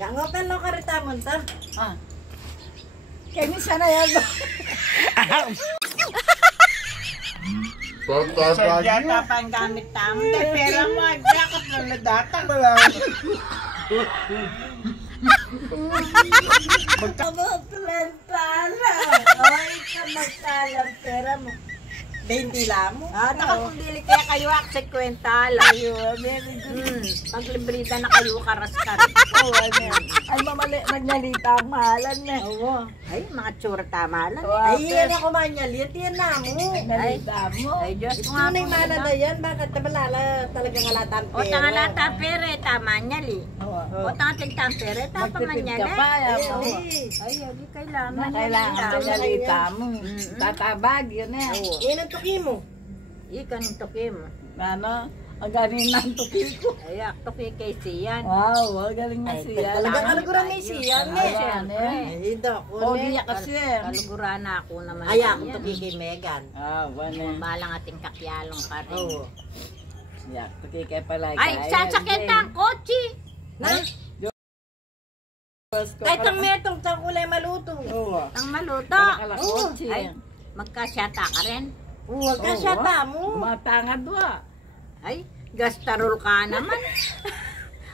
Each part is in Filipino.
Gangotan lo karita mo ta. Ah. Kaya sana yan. Sadya tapang gamit tamo. Pera mo, agyakat lang na datang. Magkaplantala. Ay, ka magtalang pera mo. 20 lang mo. Nakakundili kaya kayo akse kwenta lang. Very good. Paglibrita na kayo karas ka rin. Oo, ano yan. Ay, mamali, nagnalita ang mahalan na. Oo. Ay, mga tsura tama lang. Wow, Ay, yan ako manyalit. Yan na mo. Nagnalita mo. Ay, Diyos Ito ko nga na po. yung malala yan. Bakit nabalala talagang halatang O pera? tangalata pere, tama nyali. Oo. O tangating tampere, tama Magtipid manyali. ka pa. Ay, Ay, hindi kailangan. Kailangan Tama. nagnalita mo. Tatabag, yun eh. Oo. yan ang tuki mo. Ikan yung tuki mo. Ano? Ang galing ng tuki ko. Ay, tuki kay siyan. Wow, ang galing na Ay, siya. talagang kaliguran ni siya. Ay, Siyempre. Ay, dako. Pogi ya kasi. Kalugura na ako naman. Ay, ako yan. tuki kay Megan. Ah, wala. Malang ating kakyalong ka rin. Oo. Yak, tuki kay palagi. Ay, sasakyan na ang kotse. Na? Kahit ang metong sa kulay maluto. Oo. Ang maluto. Kalakotsi. Ay, magkasyata ka rin. Huwag ka siya mo. Matangad wa. Ay, gastarol ka naman.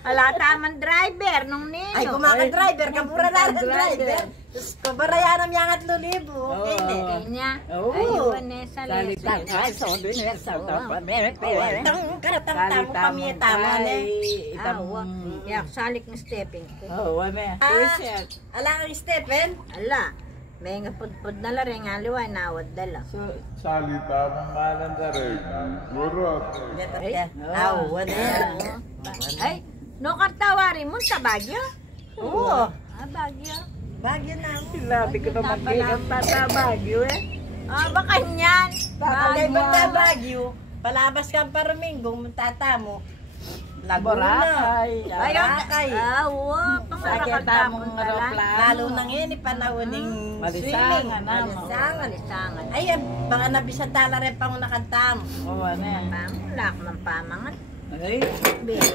Ala taman driver nung nino. Ay, kumaka-driver, kabura na ng driver. Tapos kubarayaran niya ang 3,000. Okay, Oo. ne? Kanya. Oo. Ay, Vanessa Salita Leso. ka, so din yan sa Karatang tamo pamilya tama, ne? Awa. Yak, salik ng stepping ko. Oh, wala. Reset. Ala kang Stephen. Ala, may nga pudpud na laring aliway nawad dala. So, Salita mong malan na rin. Gurot. Aw, wala yan. Ay, no kartawari mo sa Baguio? Oo. Ah, Baguio. Bagyo na ako. sinabi ko na mag-ingat tatabag yun eh. Ah, baka niyan. Bagay Bagyo. ba na Bagyo? Palabas ka pa Ruminggo, tata mo. Laguna. Boracay. Boracay. Ah, wow. Sakit tamong aeroplano. Lalo na ngayon, panahon ng swimming. Malisangan na mo. Malisangan. Alisangan. Ay, baka nabisa tala rin pang nakantam. Oh, ano eh. Pamulak ng pamangan. Ay,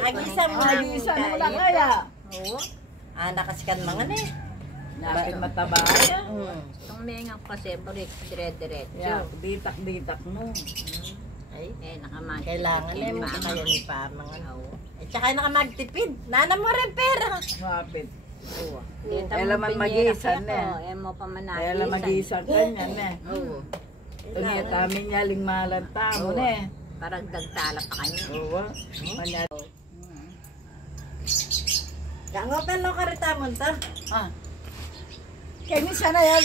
Agisa mo ay, lang. isa mo lang kaya. Oo. Nakasikan mga ne. Nakin mataba kaya. Itong mengang kasi, dire-diretso. Yeah, ditak-ditak mo. Ay, Nakamagtipid. kailangan yung mo pamangan. kaya ni pamangan. Oo. At saka nakamagtipid. Nana mo rin pera. Mapit. Oo. Kaya man mag-iisan eh. Mo pa managis. Kaya lang mag-iisang kanyan eh. Oo. Tungiya tamin yaling malanta mo eh. Parang dagtala pa kanya. Oo. Manya. Gangotan lo karita mo ta. Ah. Kaya sana yan.